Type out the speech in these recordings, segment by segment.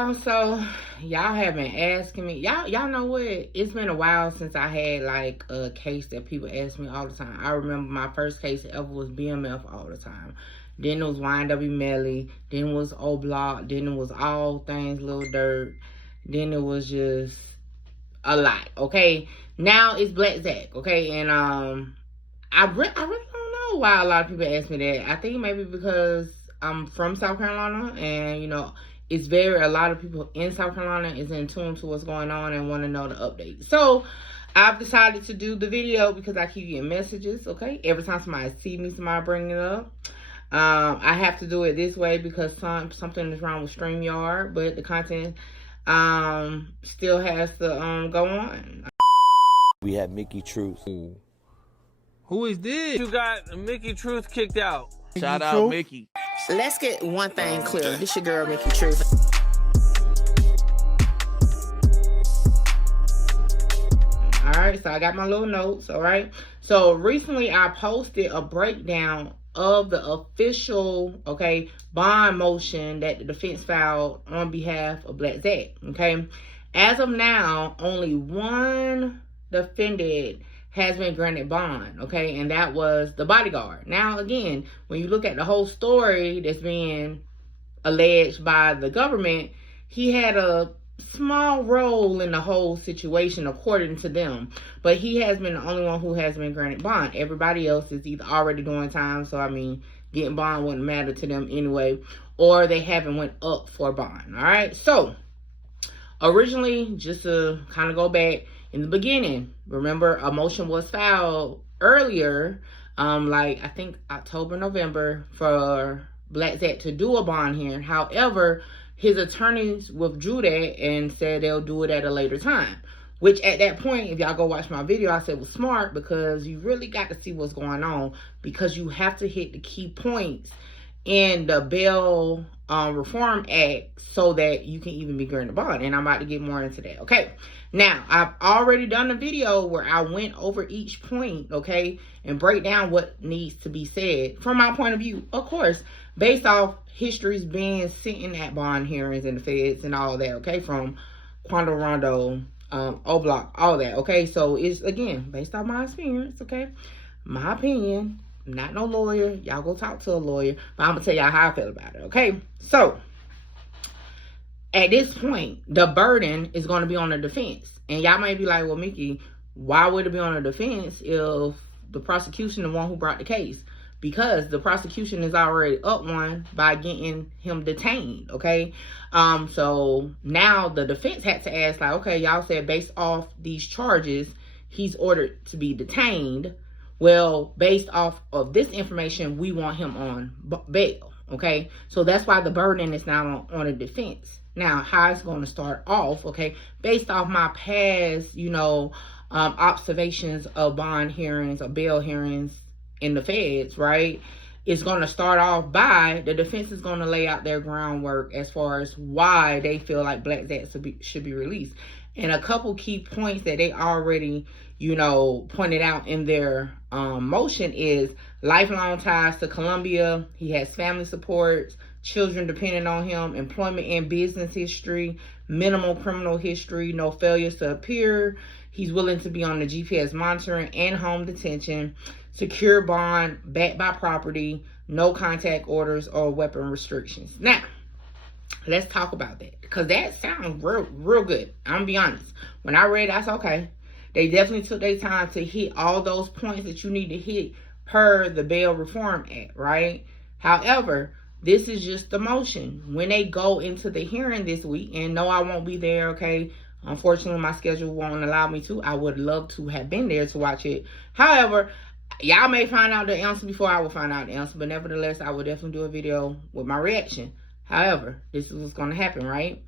y'all. So y'all have been asking me. Y'all know what? It's been a while since I had like a case that people ask me all the time. I remember my first case ever was BMF all the time. Then it was YNW Melly. Then it was O Block. Then it was all things Lil Durk. Then it was just a lot. Okay. Now it's Blacc Zacc. Okay. And I really don't know why a lot of people ask me that. I think maybe because I'm from South Carolina, and you know, it's a lot of people in South Carolina is in tune to what's going on and want to know the update. So I've decided to do the video because I keep getting messages. Okay, every time somebody see me, somebody bring it up. I have to do it this way because something is wrong with StreamYard, but the content still has to go on. We have Mickey Truth. Who is this? You got Mickey Truth kicked out. Shout out Mickey. Let's get one thing clear. This your girl, Mickey Truth. Alright, so I got my little notes, alright? So recently I posted a breakdown of the official, okay, bond motion that the defense filed on behalf of Blacc Zacc, okay? As of now, only one defendant has been granted bond, okay, and that was the bodyguard. Now, again, when you look at the whole story that's being alleged by the government, he had a small role in the whole situation according to them, but he has been the only one who has been granted bond. Everybody else is either already doing time, so I mean, getting bond wouldn't matter to them anyway, or they haven't went up for bond. All right, so originally, just to kind of go back, in the beginning, remember, a motion was filed earlier, like I think October, November, for Blacc Zacc to do a bond hearing. However, his attorneys withdrew that and said they'll do it at a later time. Which at that point, if y'all go watch my video, I said was smart, because you really got to see what's going on, because you have to hit the key points in the Bail Reform Act so that you can even be granted bond. And I'm about to get more into that. Okay. Now, I've already done a video where I went over each point, okay, and break down what needs to be said from my point of view, of course, based off histories being sitting at bond hearings and the feds and all that, okay, from Quando Rondo, O Block, all that, okay. So it's, again, based on my experience, okay, my opinion. I'm not no lawyer. Y'all go talk to a lawyer, but I'm gonna tell y'all how I feel about it, okay. So at this point, the burden is going to be on the defense. And y'all might be like, well, Mickey, why would it be on the defense if the prosecution the one who brought the case? Because the prosecution is already up one by getting him detained, okay? So now the defense had to ask, like, okay, y'all said based off these charges, he's ordered to be detained. Well, based off of this information, we want him on bail, okay? So that's why the burden is now on the defense. Now, how it's going to start off, okay, based off my past, you know, observations of bond hearings or bail hearings in the feds, right? It's going to start off by the defense is going to lay out their groundwork as far as why they feel like Blacc Zacc should be released. And a couple key points that they already, you know, pointed out in their motion is lifelong ties to Colombia. He has family supports, children depending on him, employment and business history, minimal criminal history, no failures to appear. He's willing to be on the GPS monitoring and home detention, secure bond backed by property, no contact orders or weapon restrictions. Now, let's talk about that, because that sounds real good. I'm gonna be honest. When I read it, I said, okay, they definitely took their time to hit all those points that you need to hit per the Bail Reform Act, right? However, this is just the motion. When they go into the hearing this week, and no, I won't be there, okay? Unfortunately, my schedule won't allow me to. I would love to have been there to watch it. However, y'all may find out the answer before I will find out the answer, but nevertheless, I will definitely do a video with my reaction. However, this is what's going to happen, right?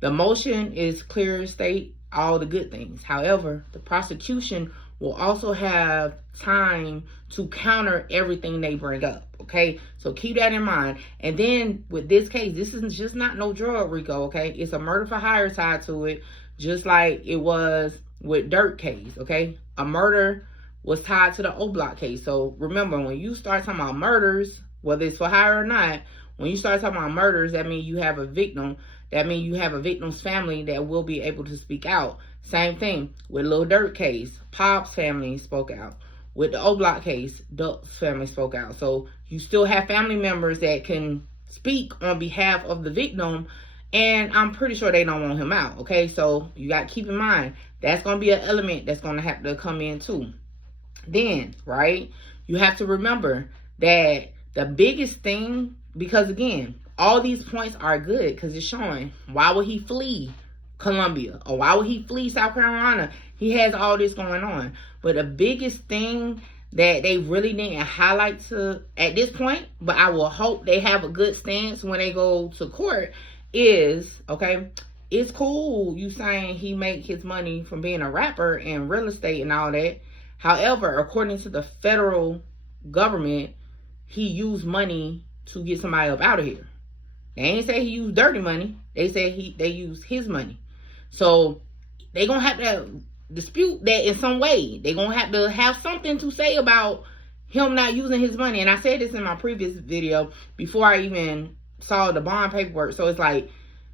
The motion is clear to state all the good things. However, the prosecution will also have time to counter everything they bring up, okay? So keep that in mind. And then with this case, this is just not no drug, Rico, okay? It's a murder for hire side to it, just like it was with Durk case, okay? A murder was tied to the O Block case. So remember, when you start talking about murders, whether it's for hire or not, when you start talking about murders, that means you have a victim that means you have a victim's family that will be able to speak out. Same thing with Lil Durk case. Pop's family spoke out. With the O Block case, Duck's family spoke out. So you still have family members that can speak on behalf of the victim, and I'm pretty sure they don't want him out, okay? So you got to keep in mind, that's going to be an element that's going to have to come in too. Then, right, you have to remember that the biggest thing, because again, all these points are good because it's showing why would he flee Colombia or why would he flee South Carolina? He has all this going on. But the biggest thing that they really didn't highlight to at this point, but I will hope they have a good stance when they go to court, is, okay, it's cool you saying he make his money from being a rapper and real estate and all that. However, according to the federal government, he used money to get somebody up out of here. They ain't say he used dirty money. They said they used his money. So they gonna have to dispute that in some way. They gonna have to have something to say about him not using his money. And I said this in my previous video before I even saw the bond paperwork. So it's like,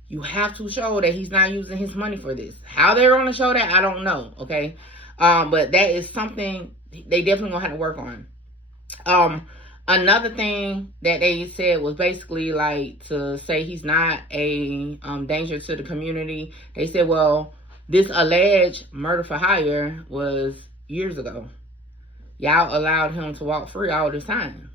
you have to show that he's not using his money for this. How they're gonna show that, I don't know, okay? But that is something they definitely gonna have to work on. Another thing that they said was basically like to say he's not a danger to the community. They said, well, this alleged murder for hire was years ago. Y'all allowed him to walk free all this time.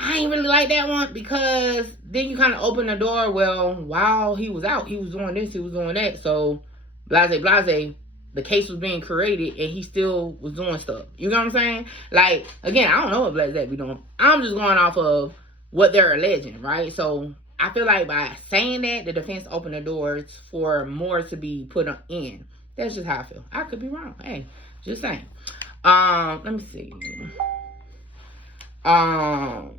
I ain't really like that one, because then you kind of open the door. Well, while he was out, he was doing this, he was doing that. So, blase, the case was being created and he still was doing stuff. You know what I'm saying? Like, again, I don't know what Blacc Zacc be doing. I'm just going off of what they're alleging, right? So I feel like by saying that, the defense opened the doors for more to be put in. That's just how I feel. I could be wrong. Hey, just saying. Let me see. One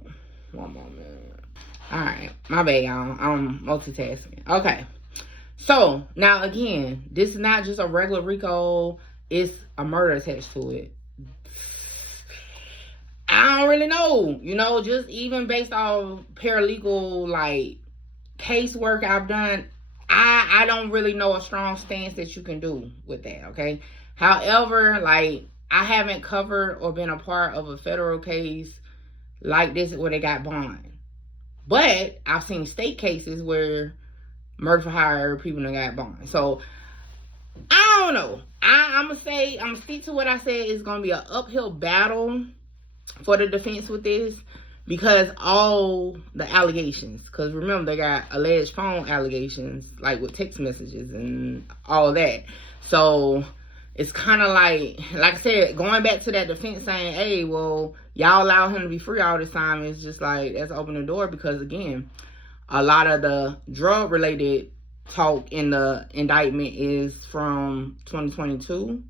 moment. All right, my bad, y'all. I'm multitasking. Okay. So, now again, this is not just a regular RICO. It's a murder attached to it. I don't really know. You know, just even based on paralegal, like, casework I've done, I don't really know a strong stance that you can do with that, okay? However, like, I haven't covered or been a part of a federal case like this where they got bond. But I've seen state cases where murder for hire people that got bond. So I don't know. I'm gonna stick to what I said. It's gonna be an uphill battle for the defense with this, because all the allegations, because remember they got alleged phone allegations, like with text messages and all that. So it's kind of like I said, going back to that defense saying, hey, well, y'all allow him to be free all this time, it's just like, that's open the door, because again, a lot of the drug-related talk in the indictment is from 2022.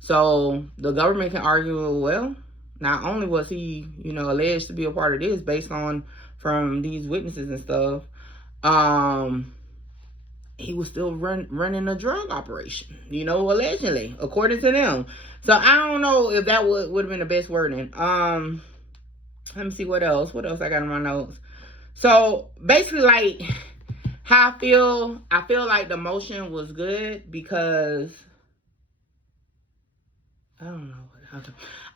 So the government can argue, well, not only was he, you know, alleged to be a part of this based on from these witnesses and stuff, he was still running a drug operation, you know, allegedly, according to them. So I don't know if that would have been the best wording. Let me see what else I got in my notes. So basically, like, how I feel like the motion was good, because I don't know.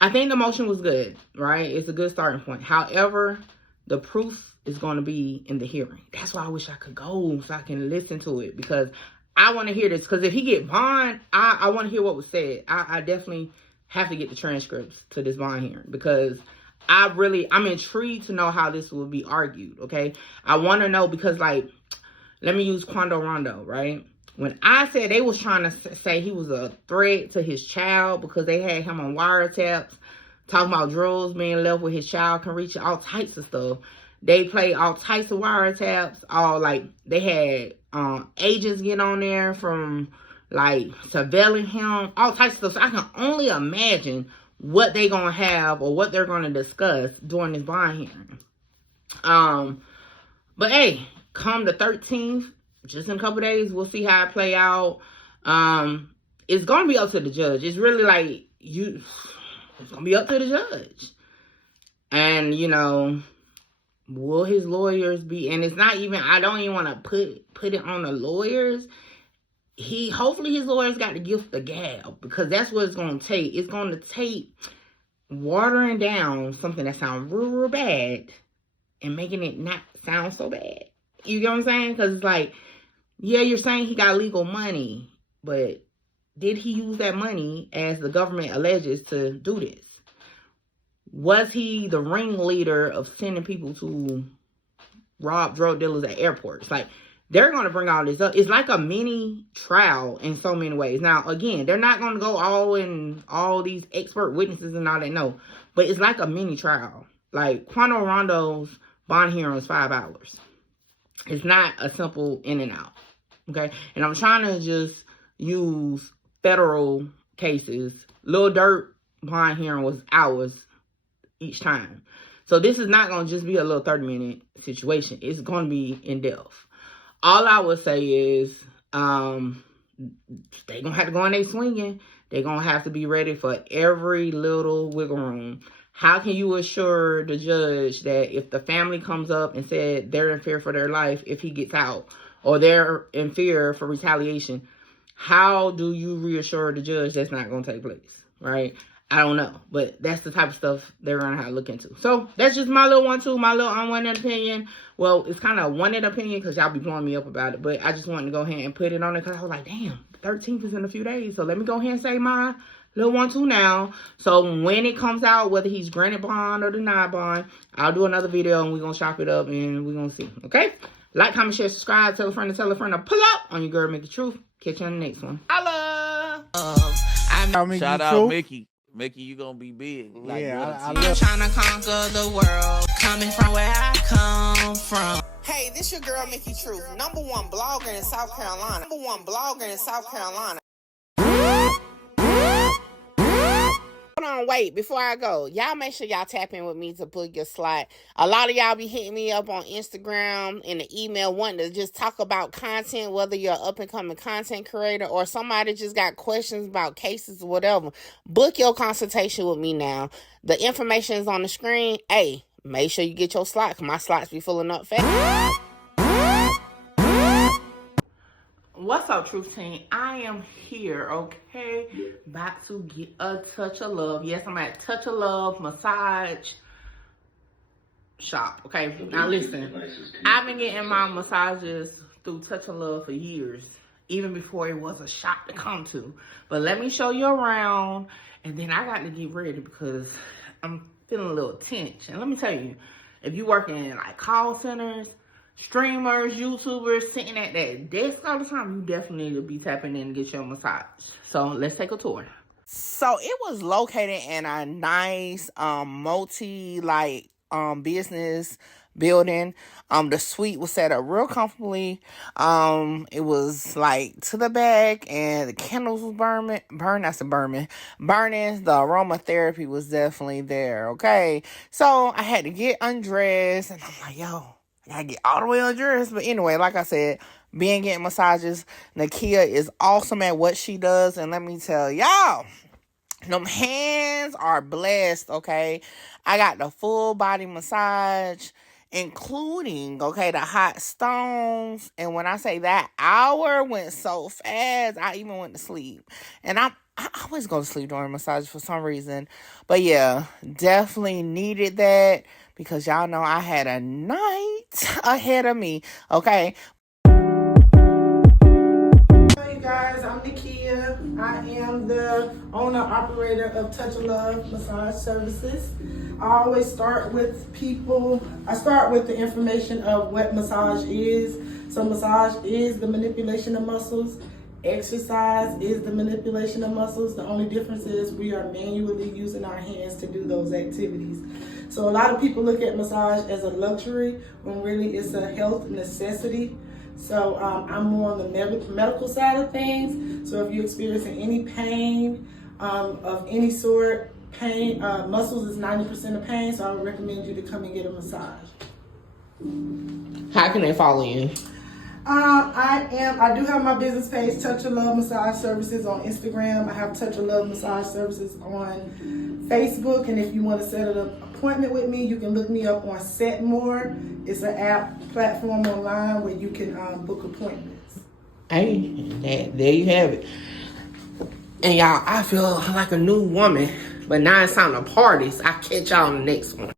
I think the motion was good, right? It's a good starting point. However, the proof is going to be in the hearing. That's why I wish I could go so I can listen to it, because I want to hear this. Because if he get bond, I want to hear what was said. I definitely have to get the transcripts to this bond hearing, because I'm intrigued to know how this will be argued, okay? I want to know, because, like, let me use Quando Rondo, right? When I said they was trying to say he was a threat to his child because they had him on wiretaps, talking about drugs being left with his child can reach, all types of stuff. They played all types of wiretaps, all, like, they had agents get on there from, like, surveilling him, all types of stuff. So I can only imagine what they gonna have or what they're gonna discuss during this bond hearing. But hey, come the 13th, just in a couple days, we'll see how it play out. It's gonna be up to the judge. It's really like it's gonna be up to the judge. And you know, Will his lawyers be, and it's not even, I don't even want to put it on the lawyers. Hopefully his lawyers got the gift of the gab, because that's what it's going to take. It's going to take watering down something that sounds real bad and making it not sound so bad. You get what I'm saying? Because it's like, yeah, you're saying he got legal money, but did he use that money, as the government alleges, to do this? Was he the ringleader of sending people to rob drug dealers at airports? Like, they're going to bring all this up. It's like a mini trial in so many ways. Now, again, they're not going to go all these expert witnesses and all that, no. But it's like a mini trial. Like, Quando Rondo's bond hearing was 5 hours. It's not a simple in and out. Okay? And I'm trying to just use federal cases. Lil Durk bond hearing was hours each time. So this is not going to just be a little 30-minute situation. It's going to be in depth. All I would say is they're going to have to go in there swinging. They're going to have to be ready for every little wiggle room. How can you assure the judge that if the family comes up and said they're in fear for their life if he gets out, or they're in fear for retaliation, how do you reassure the judge that's not going to take place, right? I don't know, but that's the type of stuff they're going to have to look into. So that's just my little my little unwanted opinion. Well, it's kind of a wanted opinion because y'all be blowing me up about it, but I just wanted to go ahead and put it on it because I was like, damn, the 13th is in a few days. So let me go ahead and say my little now. So when it comes out, whether he's granted bond or denied bond, I'll do another video and we're going to chop it up and we're going to see. Okay? Like, comment, share, subscribe, tell a friend to pull up on your girl, Mickey Truth. Catch you on the next one. Holla! Shout out Mickey. Mickey, you gonna be big. Like, yeah, I'm trying to conquer the world, coming from where I come from. Hey, this your girl, Mickey Truth, #1 blogger in South Carolina. #1 blogger in South Carolina. Hold on, wait, before I go, y'all make sure y'all tap in with me to book your slot. A lot of y'all be hitting me up on Instagram and the email wanting to just talk about content, whether you're an up-and-coming content creator or somebody just got questions about cases or whatever. Book your consultation with me now. The information is on the screen. Hey, make sure you get your slot, because my slots be filling up fast. What's up, Truth Team? I am here, okay? About to get a touch of love. Yes, I'm at Touch of Love Massage Shop, okay? Now listen, I've been getting my massages through Touch of Love for years, even before it was a shop to come to. But let me show you around, and then I got to get ready because I'm feeling a little tense. And let me tell you, if you work in like call centers, streamers, YouTubers, sitting at that desk all the time, you definitely need to be tapping in and get your massage. So let's take a tour. So it was located in a nice business building. The suite was set up real comfortably. It was like to the back, and the candles was burning. The aromatherapy was definitely there. Okay, so I had to get undressed, and I'm like, yo, I gotta get all the way undressed. But anyway, like I said, being getting massages, Nakia is awesome at what she does. And let me tell y'all, them hands are blessed, okay? I got the full body massage, including, okay, the hot stones. And when I say that hour went so fast, I even went to sleep. And I always go to sleep during massage for some reason. But yeah, definitely needed that, because y'all know I had a night ahead of me, okay? Hey guys, I'm Nakia. I am the owner-operator of Touch of Love Massage Services. I always start with people. I start with the information of what massage is. So massage is the manipulation of muscles. Exercise is the manipulation of muscles. The only difference is we are manually using our hands to do those activities. So a lot of people look at massage as a luxury when really it's a health necessity. So I'm more on the medical side of things. So if you're experiencing any pain of any sort, muscles is 90% of pain, so I would recommend you to come and get a massage. How can they follow you? I do have my business page, Touch of Love Massage Services, on Instagram. I have Touch of Love Massage Services on Facebook, and if you want to set an appointment with me, you can look me up on Setmore. It's an app platform online where you can book appointments. Hey, there you have it. And y'all, I feel like a new woman, but now it's time to party. So I'll catch y'all on the next one.